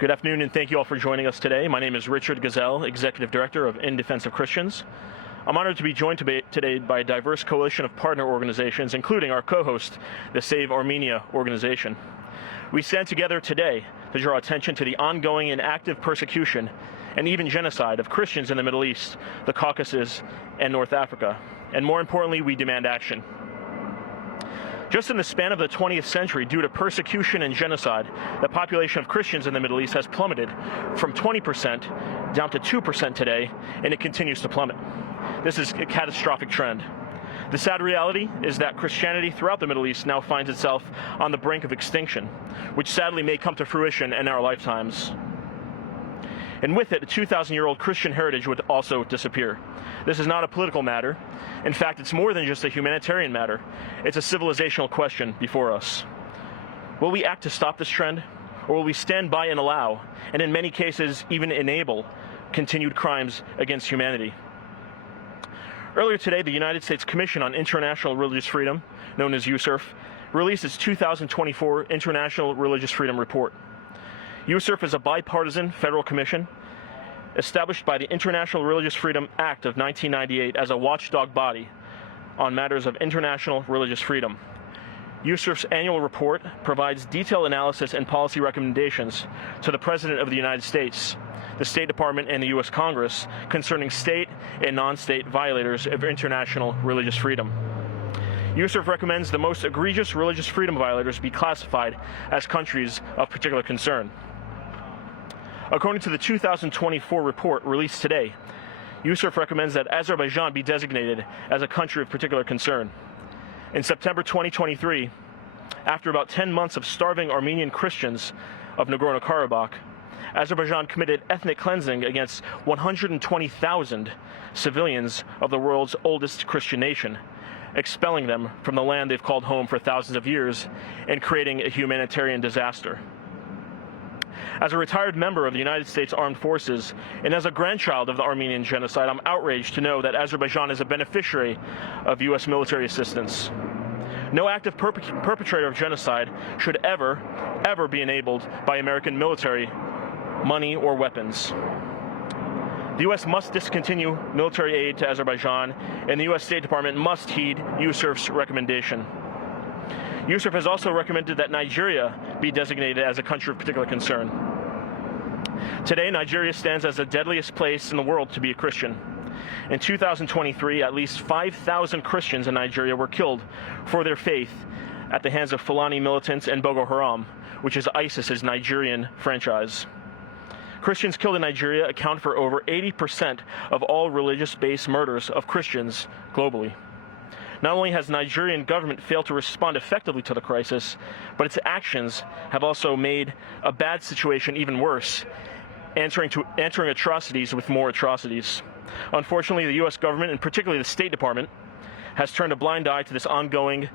Good afternoon, and thank you all for joining us today. My name is Richard Ghazal, Executive Director of In Defense of Christians. I'm honored to be joined today by a diverse coalition of partner organizations, including our co-host, the Save Armenia organization. We stand together today to draw attention to the ongoing and active persecution and even genocide of Christians in the Middle East, the Caucasus, and North Africa. And more importantly, we demand action. Just in the span of the 20th century, due to persecution and genocide, the population of Christians in the Middle East has plummeted from 20% down to 2% today, and it continues to plummet. This is a catastrophic trend. The sad reality is that Christianity throughout the Middle East now finds itself on the brink of extinction, which sadly may come to fruition in our lifetimes. And with it, a 2,000-year-old Christian heritage would also disappear. This is not a political matter. In fact, it's more than just a humanitarian matter. It's a civilizational question before us. Will we act to stop this trend, or will we stand by and allow, and in many cases even enable, continued crimes against humanity? Earlier today, the United States Commission on International Religious Freedom, known as USCIRF, released its 2024 International Religious Freedom Report. USCIRF is a bipartisan federal commission established by the International Religious Freedom Act of 1998 as a watchdog body on matters of international religious freedom. USCIRF's annual report provides detailed analysis and policy recommendations to the President of the United States, the State Department, and the U.S. Congress concerning state and non-state violators of international religious freedom. USCIRF recommends the most egregious religious freedom violators be classified as countries of particular concern. According to the 2024 report released today, USCIRF recommends that Azerbaijan be designated as a country of particular concern. In September 2023, after about 10 months of starving Armenian Christians of Nagorno-Karabakh, Azerbaijan committed ethnic cleansing against 120,000 civilians of the world's oldest Christian nation, expelling them from the land they've called home for thousands of years and creating a humanitarian disaster. As a retired member of the United States Armed Forces and as a grandchild of the Armenian genocide, I'm outraged to know that Azerbaijan is a beneficiary of U.S. military assistance. No active perpetrator of genocide should ever be enabled by American military, money, or weapons. The U.S. must discontinue military aid to Azerbaijan, and the U.S. State Department must heed USCIRF's recommendation. USCIRF has also recommended that Nigeria be designated as a country of particular concern. Today, Nigeria stands as the deadliest place in the world to be a Christian. In 2023, at least 5,000 Christians in Nigeria were killed for their faith at the hands of Fulani militants and Boko Haram, which is ISIS's Nigerian franchise. Christians killed in Nigeria account for over 80% of all religious-based murders of Christians globally. Not only has the Nigerian government failed to respond effectively to the crisis, but its actions have also made a bad situation even worse, answering atrocities with more atrocities. Unfortunately, the U.S. government, and particularly the State Department, has turned a blind eye to this ongoing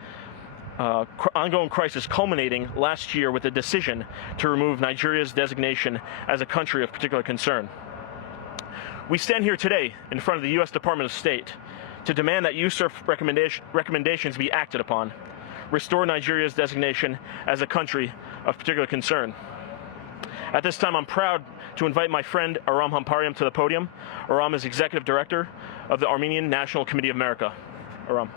crisis, culminating last year with a decision to remove Nigeria's designation as a country of particular concern. We stand here today in front of the U.S. Department of State to demand that USCIRF recommendations be acted upon, restore Nigeria's designation as a country of particular concern. At this time, I'm proud to invite my friend Aram Hamparian to the podium. Aram is Executive Director of the Armenian National Committee of America. Aram.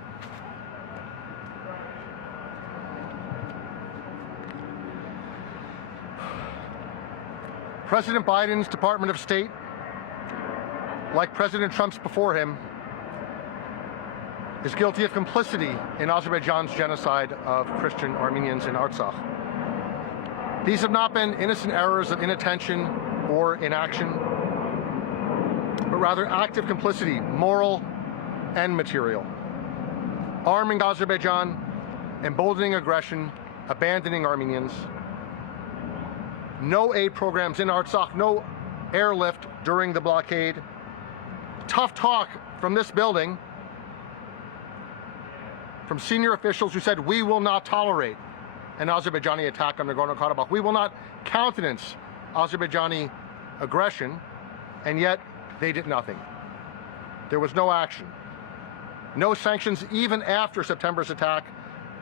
President Biden's Department of State, like President Trump's before him, is guilty of complicity in Azerbaijan's genocide of Christian Armenians in Artsakh. These have not been innocent errors of inattention or inaction, but rather active complicity, moral and material. Arming Azerbaijan, emboldening aggression, abandoning Armenians. No aid programs in Artsakh, no airlift during the blockade. Tough talk from this building from senior officials who said, we will not tolerate an Azerbaijani attack on Nagorno-Karabakh. We will not countenance Azerbaijani aggression, and yet they did nothing. There was no action. No sanctions even after September's attack,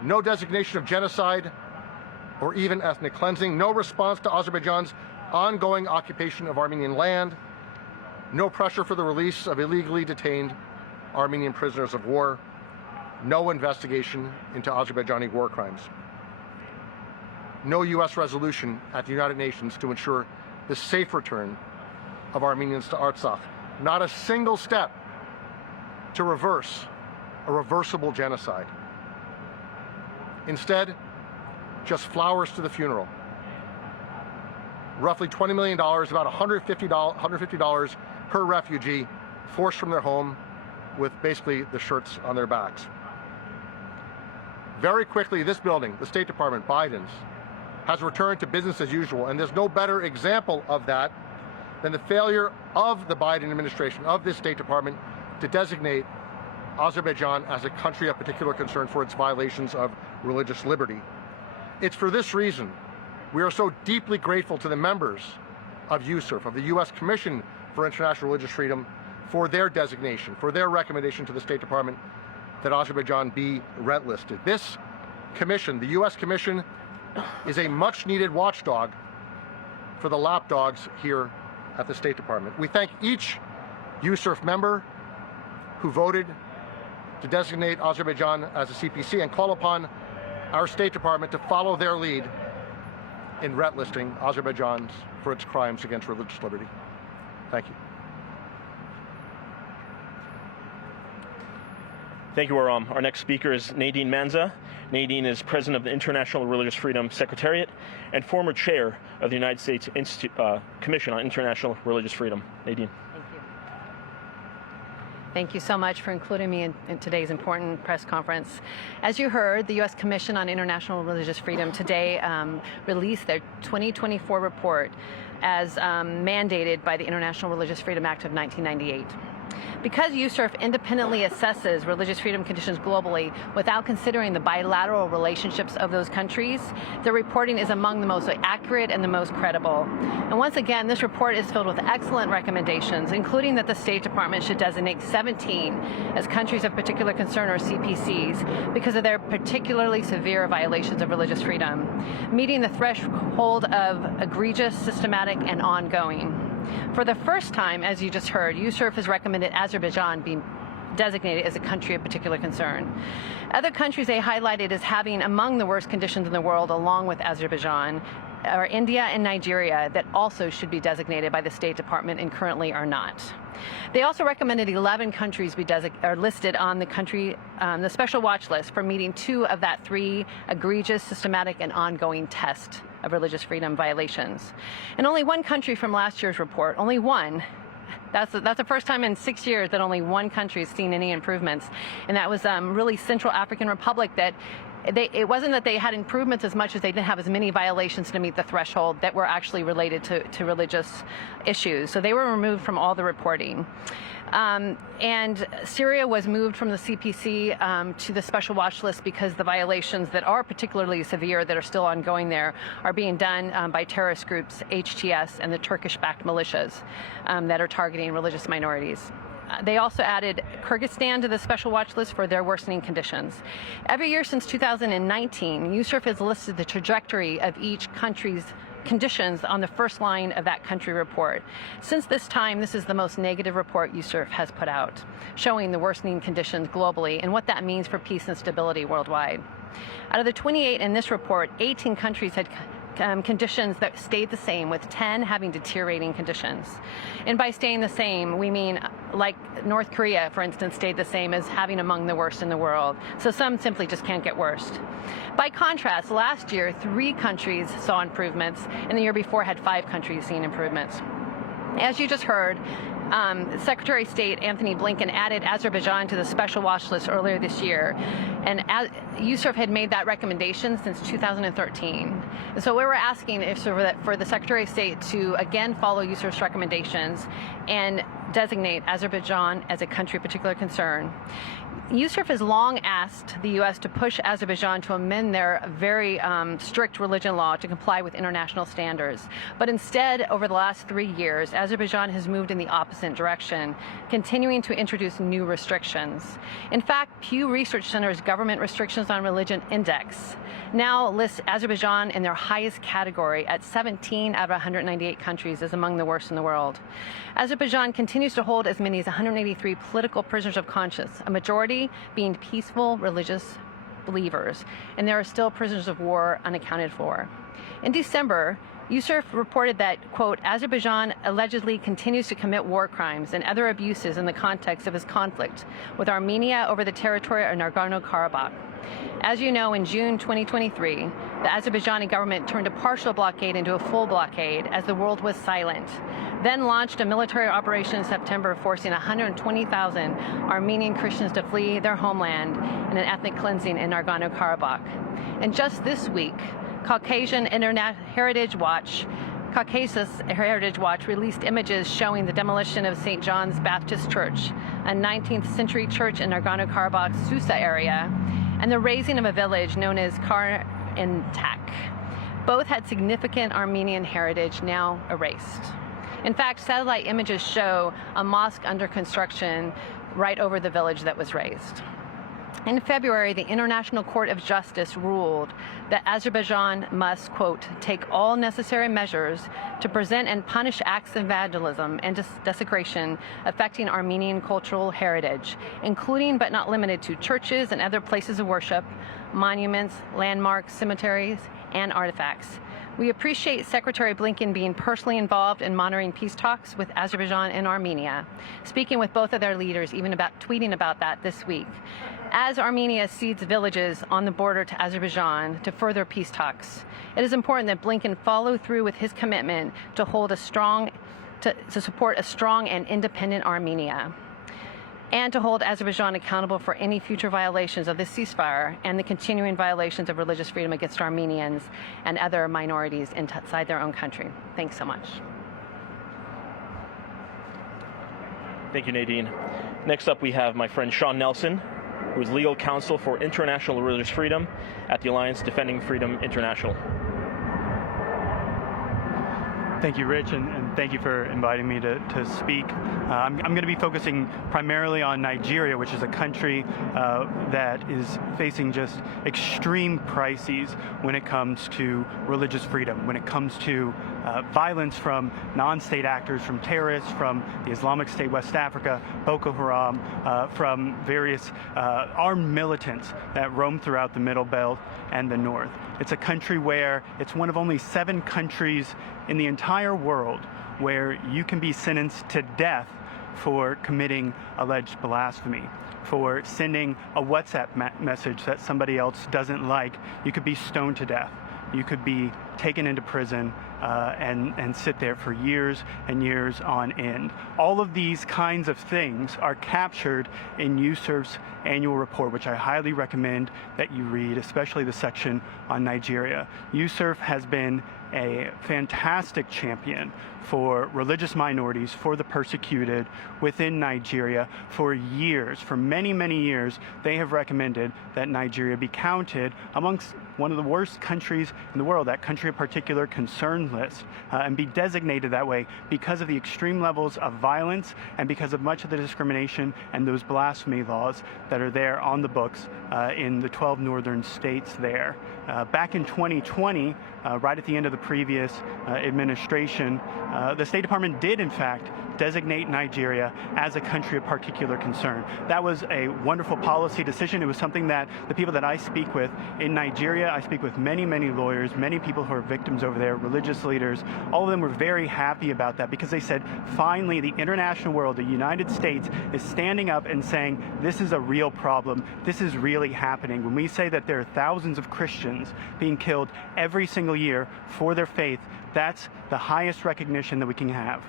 no designation of genocide or even ethnic cleansing, no response to Azerbaijan's ongoing occupation of Armenian land, no pressure for the release of illegally detained Armenian prisoners of war, no investigation into Azerbaijani war crimes, no U.S. resolution at the United Nations to ensure the safe return of Armenians to Artsakh, not a single step to reverse a reversible genocide. Instead, just flowers to the funeral. Roughly $20 million, about $150 per refugee forced from their home with basically the shirts on their backs. Very quickly, this building, the State Department, Biden's, has returned to business as usual, and there's no better example of that than the failure of the Biden administration, of this State Department, to designate Azerbaijan as a country of particular concern for its violations of religious liberty. It's for this reason we are so deeply grateful to the members of USCIRF, of the U.S. Commission for International Religious Freedom, for their designation, for their recommendation to the State Department that Azerbaijan be red listed. This commission, the U.S. Commission, is a much-needed watchdog for the lapdogs here at the State Department. We thank each USCIRF member who voted to designate Azerbaijan as a CPC and call upon our State Department to follow their lead in red listing Azerbaijan for its crimes against religious liberty. Thank you. Thank you, Aram. Our next speaker is Nadine Maenza. Nadine is president of the International Religious Freedom Secretariat and former chair of the United States Commission on International Religious Freedom. Nadine. Thank you. Thank you so much for including me in today's important press conference. As you heard, the U.S. Commission on International Religious Freedom today released their 2024 report as mandated by the International Religious Freedom Act of 1998. Because USCIRF independently assesses religious freedom conditions globally without considering the bilateral relationships of those countries, the reporting is among the most accurate and the most credible. And once again, this report is filled with excellent recommendations, including that the State Department should designate 17 as countries of particular concern, or CPCs, because of their particularly severe violations of religious freedom, meeting the threshold of egregious, systematic, and ongoing. For the first time, as you just heard, USCIRF has recommended Azerbaijan be designated as a country of particular concern. Other countries they highlighted as having among the worst conditions in the world, along with Azerbaijan, are India and Nigeria, that also should be designated by the State Department and currently are not. They also recommended 11 countries be listed on the special watch list for meeting 2 of that 3 egregious, systematic, and ongoing test of religious freedom violations. And only one country from last year's report, only one. That's the first time in 6 years that only one country has seen any improvements, and that was really Central African Republic. That it wasn't that they had improvements as much as they didn't have as many violations to meet the threshold that were actually related to religious issues. So they were removed from all the reporting. And Syria was moved from the CPC to the special watch list because the violations that are particularly severe, that are still ongoing there, are being done by terrorist groups, HTS, and the Turkish-backed militias that are targeting religious minorities. They also added Kyrgyzstan to the special watch list for their worsening conditions. Every year since 2019, USCIRF has listed the trajectory of each country's conditions on the first line of that country report. Since this time, this is the most negative report USCIRF has put out, showing the worsening conditions globally and what that means for peace and stability worldwide. Out of the 28 in this report, 18 countries had conditions that stayed the same, with 10 having deteriorating conditions. And by staying the same, we mean like North Korea, for instance, stayed the same as having among the worst in the world. So some simply just can't get worse. By contrast, last year, 3 countries saw improvements, and the year before had 5 countries seeing improvements. As you just heard, Secretary of State Anthony Blinken added Azerbaijan to the special watch list earlier this year, and USCIRF had made that recommendation since 2013. And so we were asking if for the Secretary of State to again follow USCIRF's recommendations and designate Azerbaijan as a country of particular concern. USCIRF has long asked the U.S. to push Azerbaijan to amend their very strict religion law to comply with international standards. But instead, over the last 3 years, Azerbaijan has moved in the opposite direction, continuing to introduce new restrictions. In fact, Pew Research Center's Government Restrictions on Religion Index now lists Azerbaijan in their highest category at 17 out of 198 countries as among the worst in the world. Azerbaijan continues to hold as many as 183 political prisoners of conscience, a majority being peaceful religious believers, and there are still prisoners of war unaccounted for. In December, USCIRF reported that, quote, Azerbaijan allegedly continues to commit war crimes and other abuses in the context of its conflict with Armenia over the territory of Nagorno-Karabakh. As you know, in June 2023, the Azerbaijani government turned a partial blockade into a full blockade as the world was silent, then launched a military operation in September, forcing 120,000 Armenian Christians to flee their homeland in an ethnic cleansing in Nagorno-Karabakh. And just this week, Caucasus Heritage Watch released images showing the demolition of St. John's Baptist Church, a 19th century church in Nagorno-Karabakh's Susa area, and the razing of a village known as Kar-in-Tak. Both had significant Armenian heritage now erased. In fact, satellite images show a mosque under construction right over the village that was razed. In February, the International Court of Justice ruled that Azerbaijan must, quote, take all necessary measures to present and punish acts of vandalism and desecration affecting Armenian cultural heritage, including but not limited to churches and other places of worship, monuments, landmarks, cemeteries, and artifacts. We appreciate Secretary Blinken being personally involved in monitoring peace talks with Azerbaijan and Armenia, speaking with both of their leaders, even tweeting about that this week. As Armenia cedes villages on the border to Azerbaijan to further peace talks, it is important that Blinken follow through with his commitment to support a strong and independent Armenia, and to hold Azerbaijan accountable for any future violations of the ceasefire and the continuing violations of religious freedom against Armenians and other minorities inside their own country. Thanks so much. Thank you, Nadine. Next up, we have my friend Sean Nelson, who is legal counsel for international religious freedom at the Alliance Defending Freedom International. Thank you, Rich, and thank you for inviting me to speak. I'm going to be focusing primarily on Nigeria, which is a country that is facing just extreme crises when it comes to religious freedom, when it comes to violence from non-state actors, from terrorists, from the Islamic State West Africa, Boko Haram, from various armed militants that roam throughout the Middle Belt and the North. It's a country where it's one of only 7 countries in the entire world where you can be sentenced to death for committing alleged blasphemy, for sending a WhatsApp message that somebody else doesn't like. You could be stoned to death. You could be taken into prison and sit there for years and years on end. All of these kinds of things are captured in USCIRF's annual report, which I highly recommend that you read, especially the section on Nigeria. USCIRF has been a fantastic champion for religious minorities, for the persecuted within Nigeria for years. For many, many years, they have recommended that Nigeria be counted amongst one of the worst countries in the world, that country of particular concern list, and be designated that way because of the extreme levels of violence and because of much of the discrimination and those blasphemy laws that are there on the books in the 12 northern states there. Back in 2020, right at the end of the previous administration, the State Department did, in fact, designate Nigeria as a country of particular concern. That was a wonderful policy decision. It was something that the people that I speak with in Nigeria, I speak with many, many lawyers, many people who are victims over there, religious leaders, all of them were very happy about that because they said, finally, the international world, the United States, is standing up and saying, this is a real problem. This is really happening. When we say that there are thousands of Christians being killed every single year for their faith, that's the highest recognition that we can have.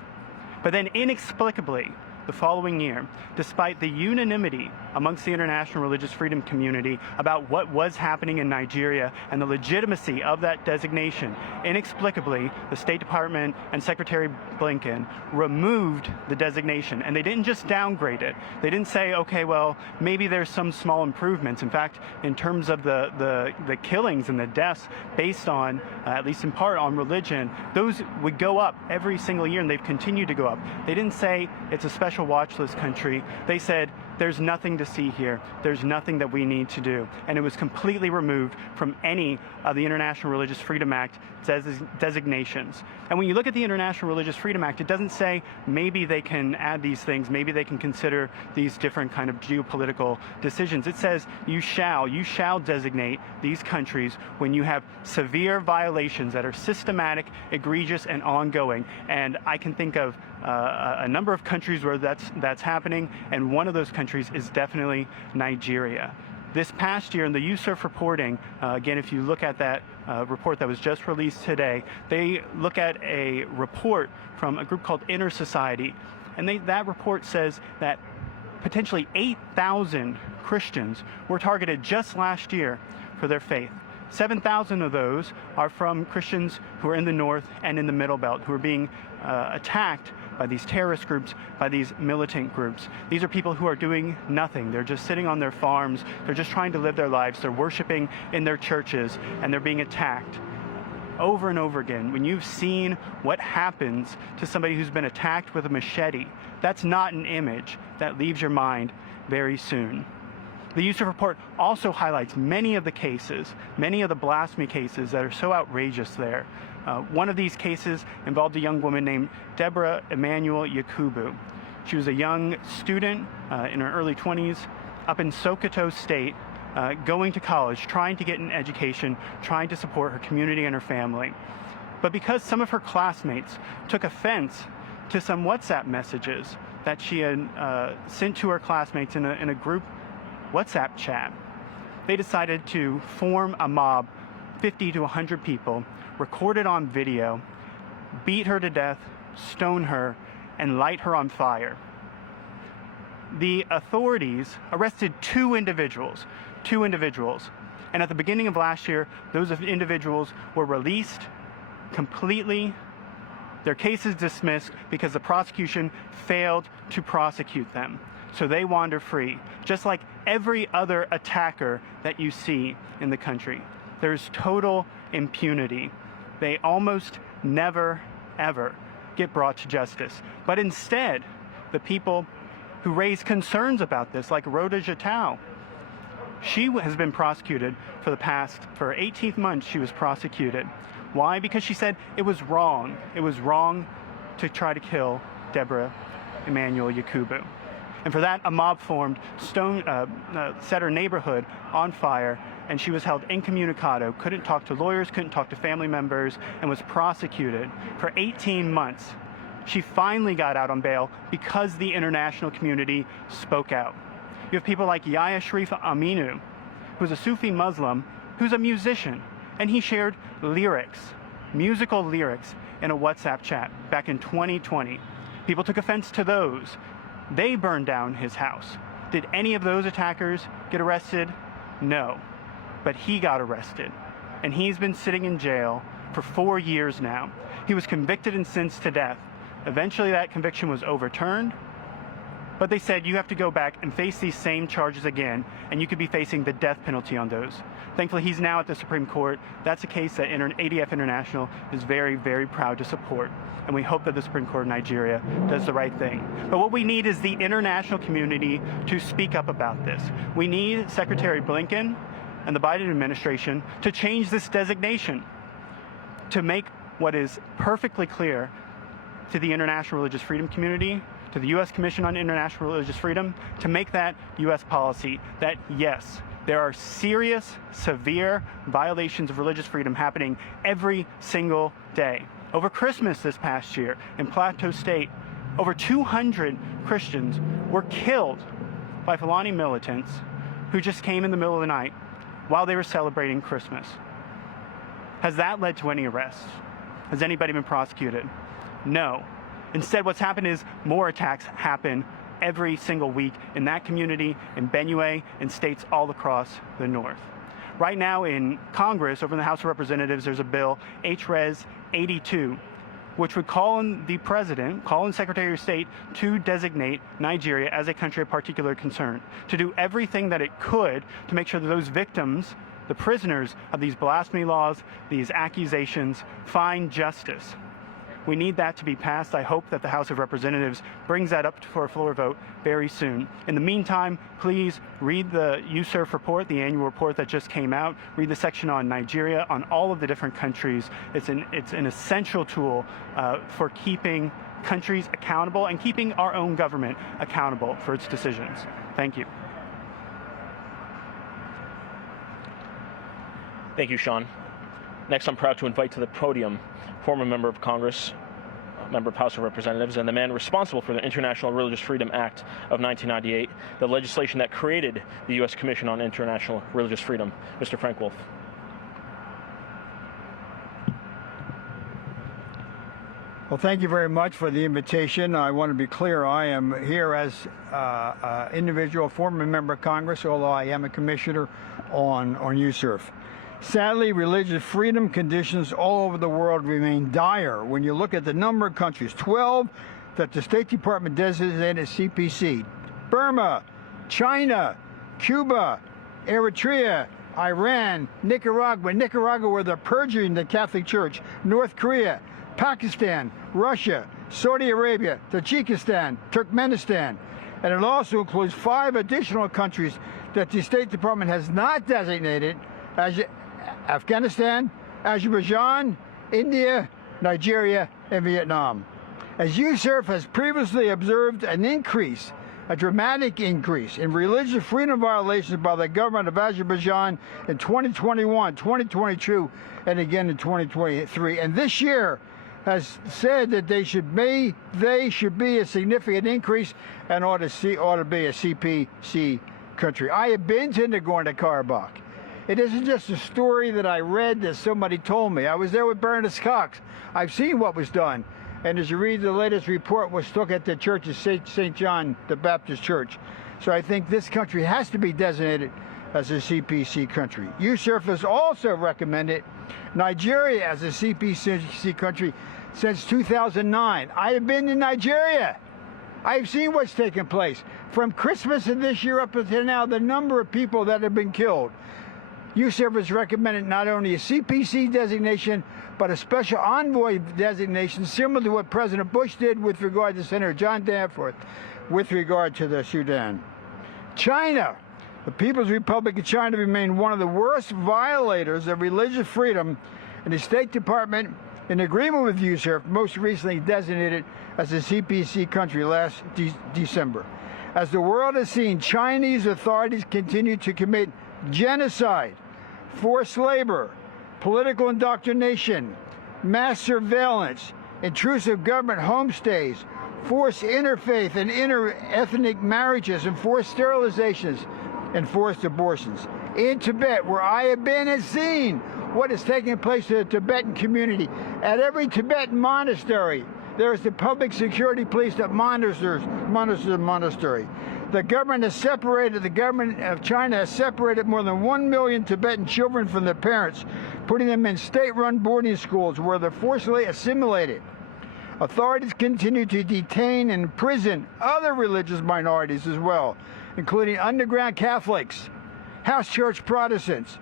But then inexplicably, the following year, despite the unanimity amongst the international religious freedom community about what was happening in Nigeria and the legitimacy of that designation. Inexplicably, the State Department and Secretary Blinken removed the designation, and they didn't just downgrade it. They didn't say, okay, well, maybe there's some small improvements. In fact, in terms of the killings and the deaths based on, at least in part, on religion, those would go up every single year, and they've continued to go up. They didn't say it's a special watch list country. They said there's nothing to see here. There's nothing that we need to do. And it was completely removed from any of the International Religious Freedom Act designations. And when you look at the International Religious Freedom Act, it doesn't say maybe they can add these things, maybe they can consider these different kind of geopolitical decisions. It says you shall designate these countries when you have severe violations that are systematic, egregious, and ongoing. And I can think of a number of countries where that's happening, and one of those countries is definitely Nigeria. This past year in the USCIRF reporting, again, if you look at that report that was just released today, they look at a report from a group called Inner Society, and that report says that potentially 8,000 Christians were targeted just last year for their faith. 7,000 of those are from Christians who are in the north and in the Middle Belt, who are being attacked by these terrorist groups, by these militant groups. These are people who are doing nothing. They're just sitting on their farms. They're just trying to live their lives. They're worshiping in their churches, and they're being attacked over and over again. When you've seen what happens to somebody who's been attacked with a machete, that's not an image that leaves your mind very soon. The USCIRF report also highlights many of the cases, many of the blasphemy cases that are so outrageous there. One of these cases involved a young woman named Deborah Emmanuel Yakubu. She was a young student in her early 20s up in Sokoto State, going to college, trying to get an education, trying to support her community and her family. But because some of her classmates took offense to some WhatsApp messages that she had sent to her classmates in a group WhatsApp chat, they decided to form a mob, 50 to 100 people, record it on video, beat her to death, stone her, and light her on fire. The authorities arrested two individuals, and at the beginning of last year, those individuals were released completely. Their cases dismissed because the prosecution failed to prosecute them. So they wander free, just like every other attacker that you see in the country. There's total impunity. They almost never, ever get brought to justice. But instead, the people who raise concerns about this, like Rhoda Jatau, she has been prosecuted for 18 months she was prosecuted. Why? Because she said it was wrong. It was wrong to try to kill Deborah Emmanuel Yakubu. And for that, a mob formed, set her neighborhood on fire, and she was held incommunicado, couldn't talk to lawyers, couldn't talk to family members, and was prosecuted for 18 months. She finally got out on bail because the international community spoke out. You have people like Yahya Sharif Aminu, who's a Sufi Muslim, who's a musician, and he shared lyrics, musical lyrics, in a WhatsApp chat back in 2020. People took offense to those. They burned down his house. Did any of those attackers get arrested? No. But he got arrested, and he's been sitting in jail for 4 years now. He was convicted and sentenced to death. Eventually that conviction was overturned, but they said you have to go back and face these same charges again, and you could be facing the death penalty on those. Thankfully, he's now at the Supreme Court. That's a case that ADF International is very, very proud to support, and we hope that the Supreme Court of Nigeria does the right thing. But what we need is the international community to speak up about this. We need Secretary Blinken and the Biden administration to change this designation, to make what is perfectly clear to the international religious freedom community, to the U.S. Commission on International Religious Freedom, to make that U.S. policy that, yes, there are serious, severe violations of religious freedom happening every single day. Over Christmas this past year in Plateau State, over 200 Christians were killed by Fulani militants who just came in the middle of the night while they were celebrating Christmas. Has that led to any arrests? Has anybody been prosecuted? No. Instead, what's happened is more attacks happen every single week in that community, in Benue, in states all across the north. Right now in Congress, over in the House of Representatives, there's a bill, HRES 82, which would call on the President, call on Secretary of State to designate Nigeria as a country of particular concern, to do everything that it could to make sure that those victims, the prisoners of these blasphemy laws, these accusations, find justice. We need that to be passed. I hope that the House of Representatives brings that up for a floor vote very soon. In the meantime, please read the USCIRF report, the annual report that just came out. Read the section on Nigeria, on all of the different countries. It's an essential tool for keeping countries accountable and keeping our own government accountable for its decisions. Thank you. Thank you, Sean. Next, I'm proud to invite to the podium former member of Congress, member of House of Representatives, and the man responsible for the International Religious Freedom Act of 1998, the legislation that created the U.S. Commission on International Religious Freedom, Mr. Frank Wolf. Well, thank you very much for the invitation. I want to be clear, I am here as an individual, former member of Congress, although I am a commissioner on USCIRF. Sadly, religious freedom conditions all over the world remain dire. When you look at the number of countries, 12 that the State Department designated as CPC, Burma, China, Cuba, Eritrea, Iran, Nicaragua where they're purging the Catholic Church, North Korea, Pakistan, Russia, Saudi Arabia, Tajikistan, Turkmenistan, and it also includes 5 additional countries that the State Department has not designated as Afghanistan, Azerbaijan, India, Nigeria, and Vietnam. As USCIRF has previously observed a dramatic increase in religious freedom violations by the government of Azerbaijan in 2021, 2022, and again in 2023. And this year has said that they should be a significant increase and ought to be a CPC country. I have been to Nagorno-Karabakh. It isn't just a story that I read that somebody told me. I was there with Bernice Cox. I've seen what was done. And as you read the latest report, was took at the church of St. John the Baptist Church. So I think this country has to be designated as a CPC country. USCIRF has also recommended Nigeria as a CPC country since 2009. I have been to Nigeria. I've seen what's taken place. From Christmas of this year up until now, the number of people that have been killed. USCIRF has recommended not only a CPC designation, but a special envoy designation, similar to what President Bush did with regard to Senator John Danforth, with regard to the Sudan. China, the People's Republic of China, remained one of the worst violators of religious freedom, and the State Department, in agreement with USCIRF, most recently designated as a CPC country last December. As the world has seen, Chinese authorities continue to commit genocide, forced labor, political indoctrination, mass surveillance, intrusive government homestays, forced interfaith and inter-ethnic marriages, and forced sterilizations and forced abortions. In Tibet, where I have been and seen what is taking place in the Tibetan community, at every Tibetan monastery, there is the public security police that monitors the monastery. The government of China has separated more than 1 million Tibetan children from their parents, putting them in state-run boarding schools where they're forcibly assimilated. Authorities continue to detain and imprison other religious minorities as well, including underground Catholics, house church Protestants,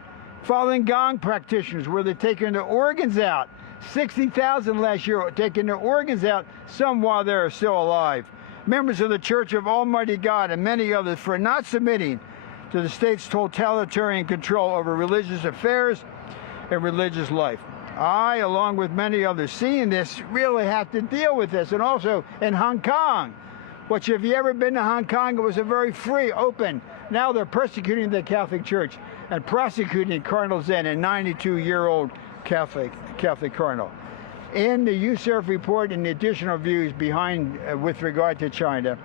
Falun Gong practitioners, where they're taking their organs out. 60,000 last year taking their organs out, some while they're still alive. Members of the Church of Almighty God and many others for not submitting to the state's totalitarian control over religious affairs and religious life. I, along with many others seeing this, really have to deal with this. And also in Hong Kong, which if you ever been to Hong Kong, it was a very free, open. Now they're persecuting the Catholic Church and prosecuting Cardinal Zen, a 92-year-old Catholic cardinal. In the USCIRF report and the additional views behind with regard to China,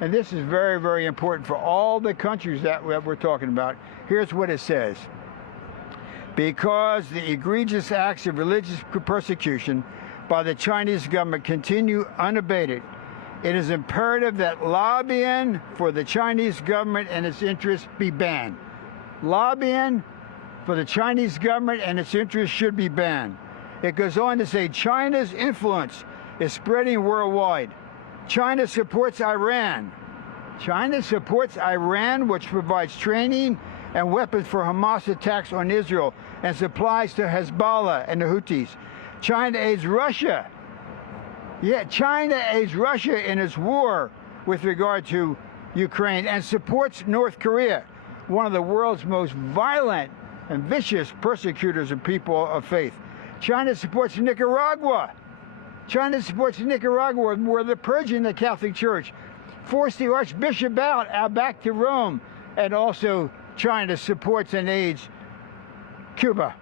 and this is very, very important for all the countries that we're talking about, here's what it says. Because the egregious acts of religious persecution by the Chinese government continue unabated, It is imperative that lobbying for the Chinese government and its interests be banned. Lobbying for the Chinese government and its interests should be banned. It goes on to say China's influence is spreading worldwide. China supports Iran. China supports Iran, which provides training and weapons for Hamas attacks on Israel and supplies to Hezbollah and the Houthis. China aids Russia. Yeah, China aids Russia in its war with regard to Ukraine and supports North Korea, one of the world's most violent and vicious persecutors of people of faith. China supports Nicaragua. China supports Nicaragua, where they're purging the Catholic Church, forced the Archbishop out back to Rome, and also China supports and aids Cuba.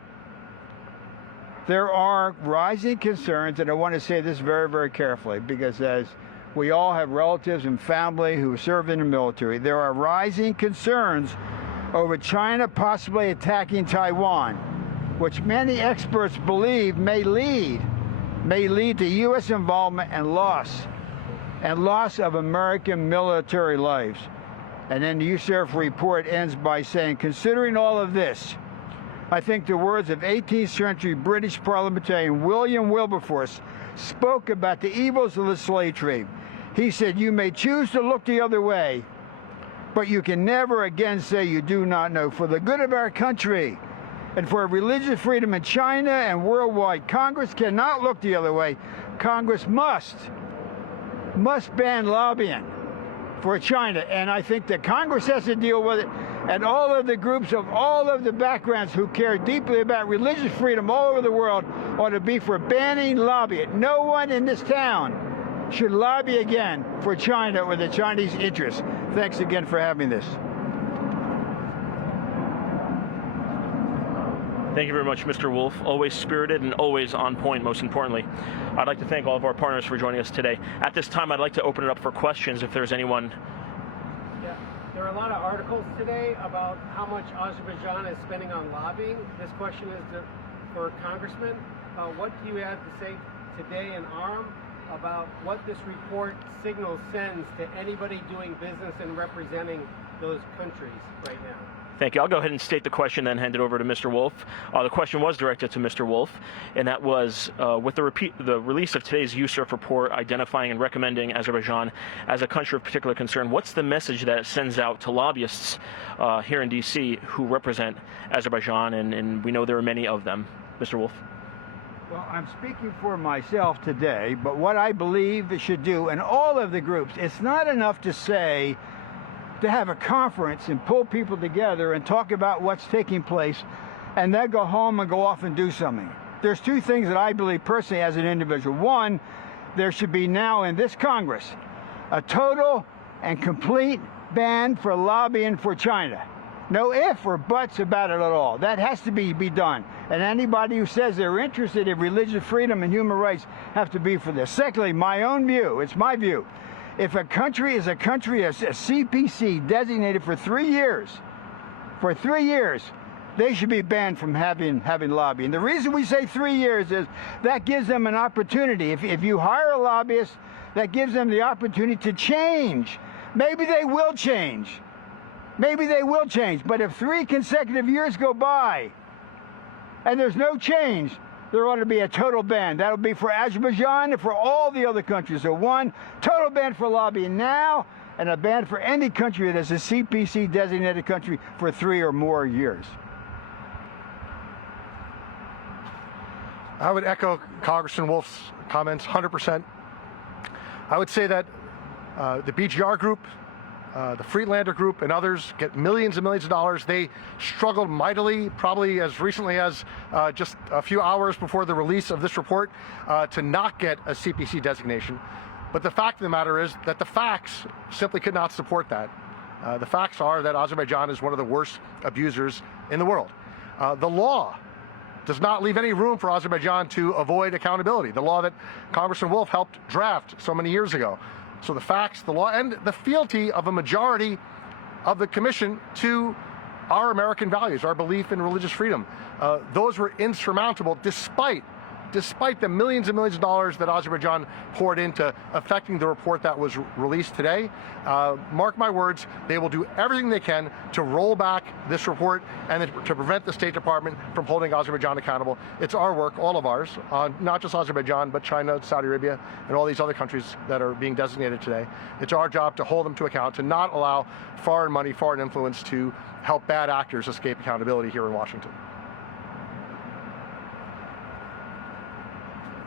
There are rising concerns, and I want to say this very, very carefully, because as we all have relatives and family who serve in the military, there are rising concerns over China possibly attacking Taiwan, which many experts believe may lead to U.S. involvement and loss of American military lives. And then the USCIRF report ends by saying, considering all of this, I think the words of 18th century British parliamentarian William Wilberforce spoke about the evils of the slave trade. He said, you may choose to look the other way, but you can never again say you do not know. For the good of our country and for religious freedom in China and worldwide, Congress cannot look the other way. Congress must ban lobbying for China, and I think that Congress has to deal with it, and all of the groups of all of the backgrounds who care deeply about religious freedom all over the world ought to be for banning lobbying. No one in this town should lobby again for China or the Chinese interests. Thanks again for having this. Thank you very much, Mr. Wolf. Always spirited and always on point, most importantly. I'd like to thank all of our partners for joining us today. At this time, I'd like to open it up for questions if there's anyone. Yeah, there are a lot of articles today about how much Azerbaijan is spending on lobbying. This question is for Congressman. What do you have to say today in Aram about what this report signal sends to anybody doing business and representing those countries right now? Thank you. I'll go ahead and state the question, then hand it over to Mr. Wolf. The question was directed to Mr. Wolf, and that was, with the release of today's USCIRF report identifying and recommending Azerbaijan as a country of particular concern, what's the message that it sends out to lobbyists here in D.C. who represent Azerbaijan, and we know there are many of them? Mr. Wolf. Well, I'm speaking for myself today, but what I believe it should do, and all of the groups, it's not enough to say, to have a conference and pull people together and talk about what's taking place and then go home and go off and do something. There's two things that I believe personally as an individual. One, there should be now in this Congress a total and complete ban for lobbying for China. No ifs or buts about it at all. That has to be done. And anybody who says they're interested in religious freedom and human rights have to be for this. Secondly, my own view, it's my view, if a country is a CPC designated for 3 years, they should be banned from having lobbying. The reason we say 3 years is that gives them an opportunity. If you hire a lobbyist, that gives them the opportunity to change. Maybe they will change. But if 3 consecutive years go by and there's no change, there ought to be a total ban. That'll be for Azerbaijan and for all the other countries. So one, total ban for lobbying now, and a ban for any country that is a CPC designated country for 3 or more years. I would echo Congressman Wolf's comments 100%. I would say that the BGR group, the Friedlander Group, and others get millions and millions of dollars. They struggled mightily, probably as recently as just a few hours before the release of this report, to not get a CPC designation. But the fact of the matter is that the facts simply could not support that. The facts are that Azerbaijan is one of the worst abusers in the world. The law does not leave any room for Azerbaijan to avoid accountability, the law that Congressman Wolf helped draft so many years ago. So the facts, the law, and the fealty of a majority of the Commission to our American values, our belief in religious freedom, those were insurmountable despite despite the millions and millions of dollars that Azerbaijan poured into affecting the report that was released today, mark my words, they will do everything they can to roll back this report and to prevent the State Department from holding Azerbaijan accountable. It's our work, all of ours, not just Azerbaijan, but China, Saudi Arabia, and all these other countries that are being designated today. It's our job to hold them to account, to not allow foreign money, foreign influence to help bad actors escape accountability here in Washington.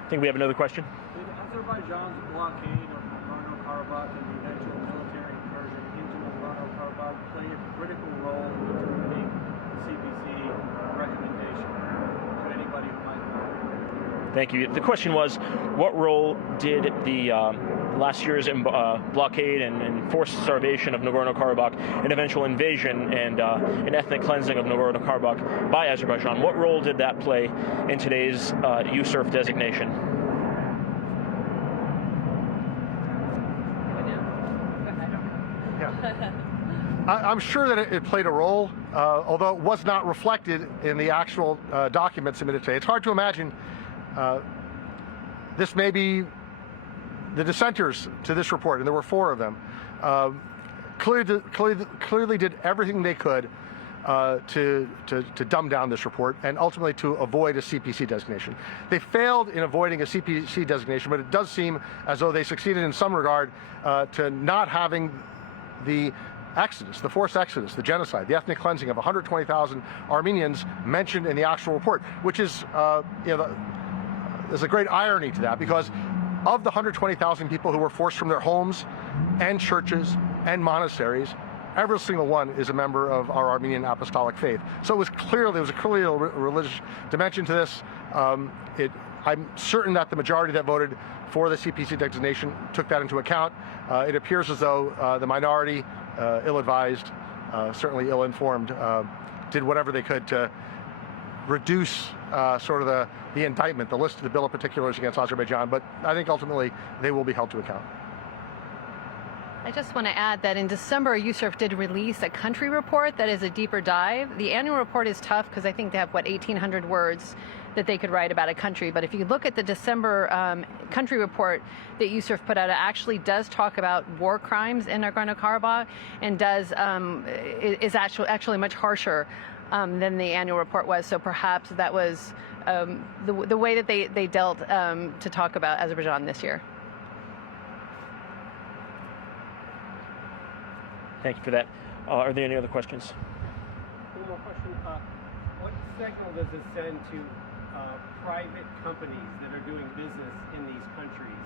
I think we have another question. Did Azerbaijan's blockade of Nagorno-Karabakh and the eventual military incursion into Nagorno-Karabakh play a critical role in determining the CPC recommendation to anybody who might know? Thank you. The question was, what role did the last year's blockade and forced starvation of Nagorno-Karabakh, an eventual invasion and an ethnic cleansing of Nagorno-Karabakh by Azerbaijan, what role did that play in today's USCIRF designation? I'm sure that it played a role, although it was not reflected in the actual documents submitted today. It's hard to imagine. This may be the dissenters to this report, and there were 4 of them, clearly did everything they could to dumb down this report and ultimately to avoid a CPC designation. They failed in avoiding a CPC designation, but it does seem as though they succeeded in some regard to not having the exodus, the forced exodus, the genocide, the ethnic cleansing of 120,000 Armenians mentioned in the actual report, which is, there's a great irony to that, because of the 120,000 people who were forced from their homes and churches and monasteries, every single one is a member of our Armenian apostolic faith. So there was clearly a religious dimension to this. I'm certain that the majority that voted for the CPC designation took that into account. It appears as though the minority, ill-advised, certainly ill-informed, did whatever they could to reduce sort of the indictment, the list of the bill of particulars against Azerbaijan, but I think ultimately they will be held to account. I just want to add that in December, USCIRF did release a country report that is a deeper dive. The annual report is tough because I think they have, 1,800 words that they could write about a country. But if you look at the December country report that USCIRF put out, it actually does talk about war crimes in Nagorno-Karabakh and is actually much harsher than the annual report was. So perhaps that was the way that they dealt to talk about Azerbaijan this year. Thank you for that. Are there any other questions? One more question. What signal does this send to private companies that are doing business in these countries?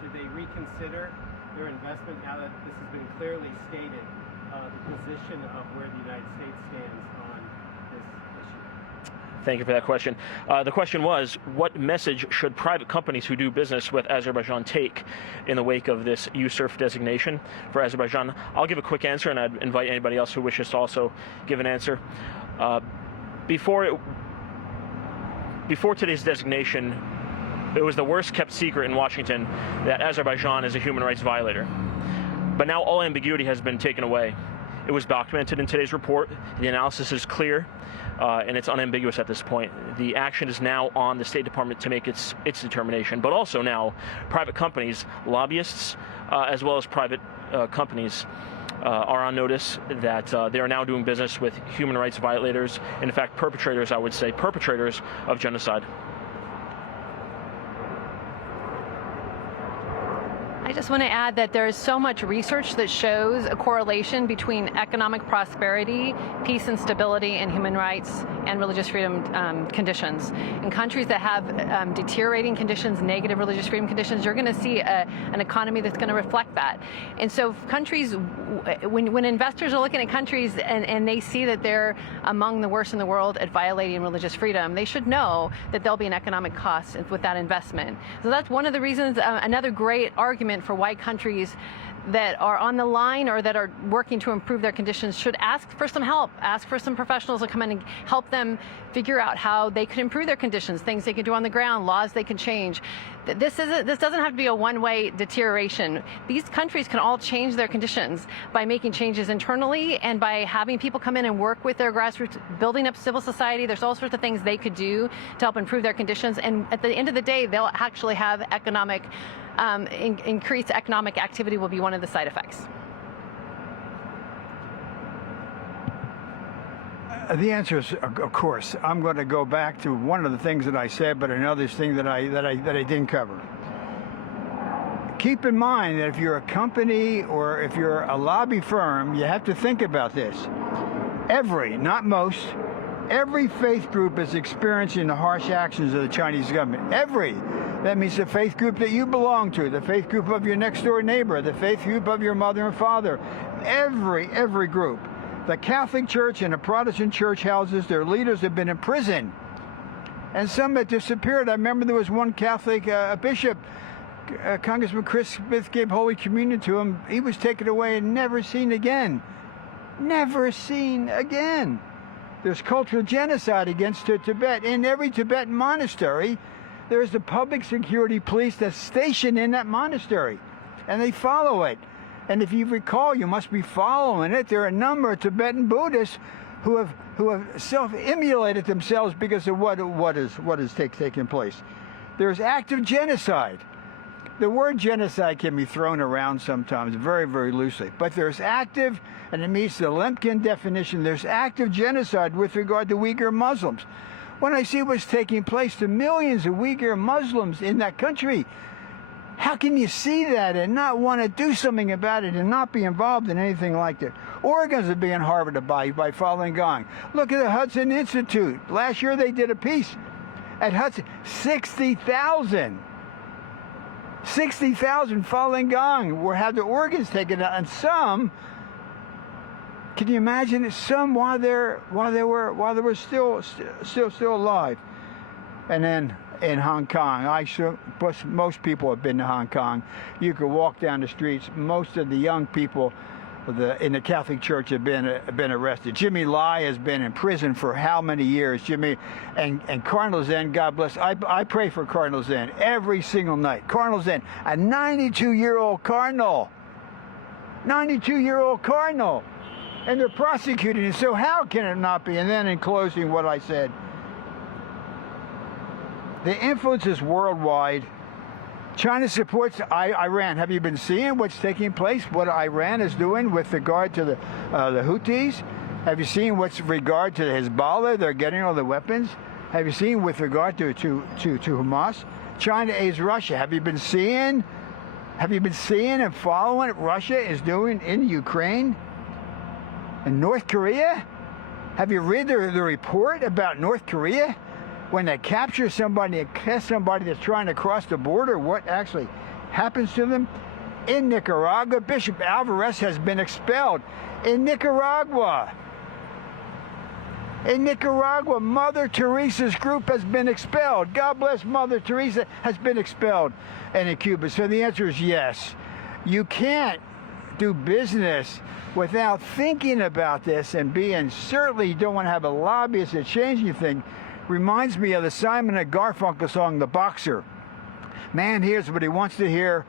Should they reconsider their investment now that this has been clearly stated, the position of where the United States stands on this issue? Thank you for that question. The question was, what message should private companies who do business with Azerbaijan take in the wake of this USCIRF designation for Azerbaijan? I'll give a quick answer, and I'd invite anybody else who wishes to also give an answer. Before today's designation, it was the worst kept secret in Washington that Azerbaijan is a human rights violator. But now all ambiguity has been taken away. It was documented in today's report. The analysis is clear, and it's unambiguous at this point. The action is now on the State Department to make its determination, but also now private companies, lobbyists, as well as private companies are on notice that they are now doing business with human rights violators, and in fact perpetrators, I would say, perpetrators of genocide. I just want to add that there is so much research that shows a correlation between economic prosperity, peace and stability, and human rights and religious freedom conditions. In countries that have deteriorating conditions, negative religious freedom conditions, you're going to see an economy that's going to reflect that. And so countries, when investors are looking at countries and they see that they're among the worst in the world at violating religious freedom, they should know that there'll be an economic cost with that investment. So that's one of the reasons, another great argument for why countries that are on the line or that are working to improve their conditions should ask for some help, ask for some professionals to come in and help them figure out how they could improve their conditions, things they can do on the ground, laws they can change. This doesn't have to be a one-way deterioration. These countries can all change their conditions by making changes internally and by having people come in and work with their grassroots, building up civil society. There's all sorts of things they could do to help improve their conditions, and at the end of the day, they'll actually have economic increased economic activity will be one of the side effects. The answer is, of course, I'm going to go back to one of the things that I said, but another thing that I didn't cover. Keep in mind that if you're a company or if you're a lobby firm, you have to think about this. Every, not most, every faith group is experiencing the harsh actions of the Chinese government. Every. That means the faith group that you belong to, the faith group of your next door neighbor, the faith group of your mother and father. Every group. The Catholic Church and the Protestant church houses, their leaders have been in prison. And some have disappeared. I remember there was one Catholic bishop, Congressman Chris Smith gave Holy Communion to him. He was taken away and never seen again. Never seen again. There's cultural genocide against Tibet. In every Tibetan monastery, there's the public security police that's stationed in that monastery, and they follow it. And if you recall, you must be following it. There are a number of Tibetan Buddhists who have self-immolated themselves because of what is taking place. There's active genocide. The word genocide can be thrown around sometimes very, very loosely, but there's active, and it meets the Lemkin definition. There's active genocide with regard to Uyghur Muslims. When I see what's taking place to millions of Uyghur Muslims in that country, how can you see that and not want to do something about it and not be involved in anything like that? Organs are being harvested by Falun Gong. Look at the Hudson Institute. Last year they did a piece at Hudson. 60,000 Falun Gong had their organs taken out, and some. Can you imagine it? Some while they were still alive. And then in Hong Kong, most people have been to Hong Kong. You could walk down the streets. Most of the young people in the Catholic Church have been arrested. Jimmy Lai has been in prison for how many years? Jimmy and Cardinal Zen, God bless. I pray for Cardinal Zen every single night. Cardinal Zen, a 92-year-old cardinal. 92-year-old cardinal. And they're prosecuting it, so how can it not be? And then in closing, what I said, the influence is worldwide. China supports Iran. Have you been seeing what's taking place, what Iran is doing with regard to the Houthis? Have you seen what's regard to Hezbollah? They're getting all the weapons. Have you seen with regard to Hamas? China aids Russia. Have you been seeing and following what Russia is doing in Ukraine? And North Korea? Have you read the report about North Korea? When they capture somebody that's trying to cross the border, what actually happens to them? In Nicaragua, Bishop Alvarez has been expelled. In Nicaragua, Mother Teresa's group has been expelled. God bless Mother Teresa has been expelled. And in Cuba. So the answer is yes. You can't do business without thinking about this and certainly you don't want to have a lobbyist to change anything. Reminds me of the Simon and Garfunkel song, The Boxer. Man hears what he wants to hear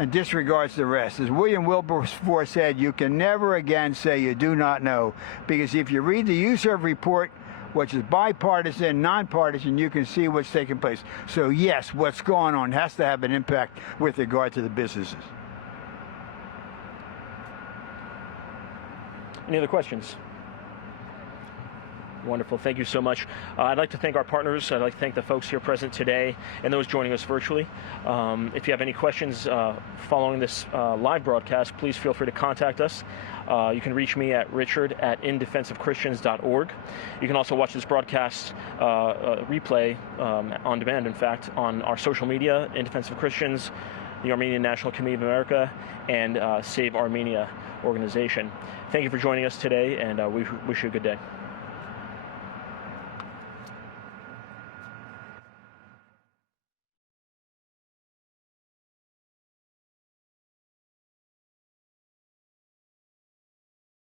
and disregards the rest. As William Wilberforce said, you can never again say you do not know, because if you read the USCIRF report, which is bipartisan, nonpartisan, you can see what's taking place. So yes, what's going on has to have an impact with regard to the businesses. Any other questions? Wonderful. Thank you so much. I'd like to thank our partners. I'd like to thank the folks here present today and those joining us virtually. If you have any questions following this live broadcast, please feel free to contact us. You can reach me at richard@indefenseofchristians.org. You can also watch this broadcast replay on demand, in fact, on our social media, In Defense of Christians, the Armenian National Committee of America, and Save Armenia organization. Thank you for joining us today, and we wish you a good day.